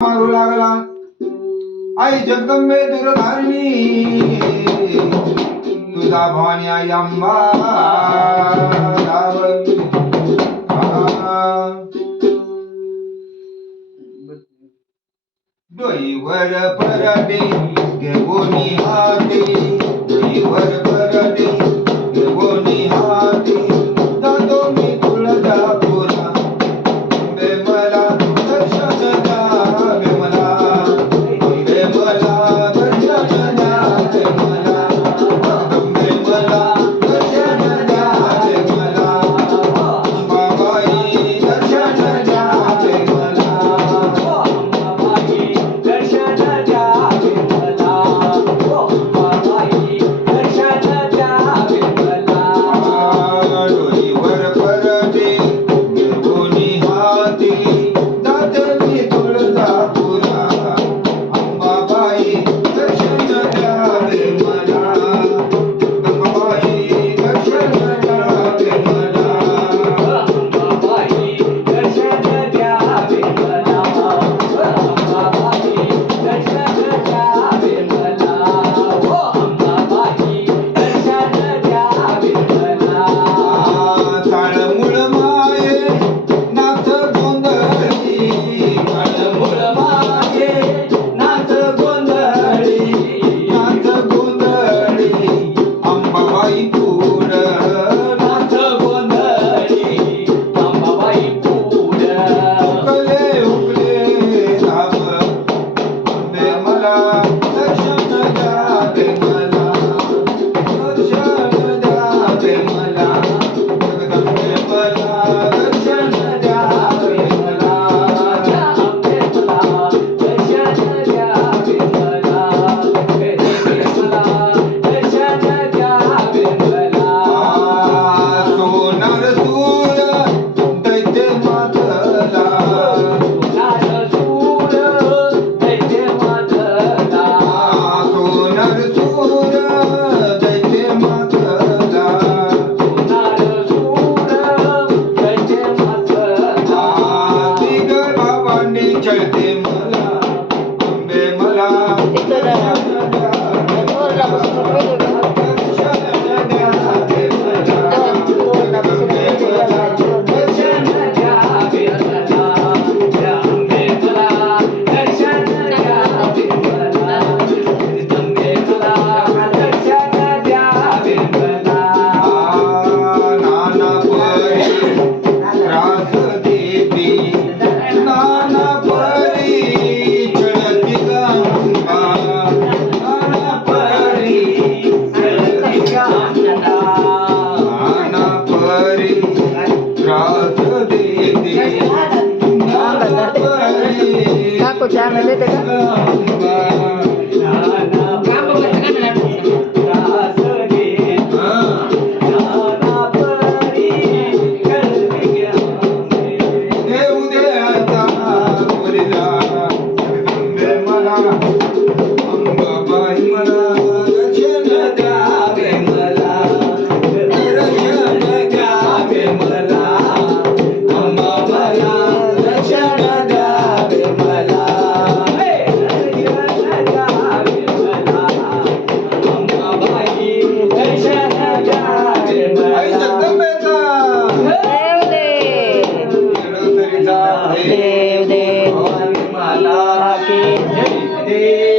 मारू लागला आई जगदंबे दुरधारिणी तुझा भवानी आई अंबा डोईवर परडे घेऊनी हाती डोईवर परडे घेऊनी हाती जातो मी तुळजापुरा अंबे मला दर्शन द्यावे मला अंबे मला दर्शन द्यावे मला अंबे मला दर्शन द्यावे मला अंबाबाई दर्शन द्यावे मला डोईवर परडे घेऊनी हाती जाते मी तुळजापुरा अंबाबाई दर्शन द्यावे मला अंबाबाई दर्शन द्यावे मला ताळमुळ माये नाथ गोंधळी ताळमुळ माये नाथ गोंधळी अंबाबाई पूड नाथ गोंधळी उकले उकले धाम अंबे मला दर्शन द्यावे मला दर्शन द्यावे मला जगदंबे मला दर्शन द्यावे मला सोनार सूर दैत्य मातला सोनार सूर दैत्य मातला दिगर बाबांनी चढते मला अंबे मला दर्शन द्यावे मला जगदंबे मला दर्शन नाना परी त्रास देती नाना परी चढती गंगा नाना परी चढती गंगा नाना परी त्रास देती नाना परी देऊ दे आता मुरीला जगदंबे मला अंबाबाई मला दर्शन द्यावे मला दर्शन द्यावे मला अंबा मला दर्शन द्यावे मला आई जगदंबेचा देव देव भवानी मला जय देव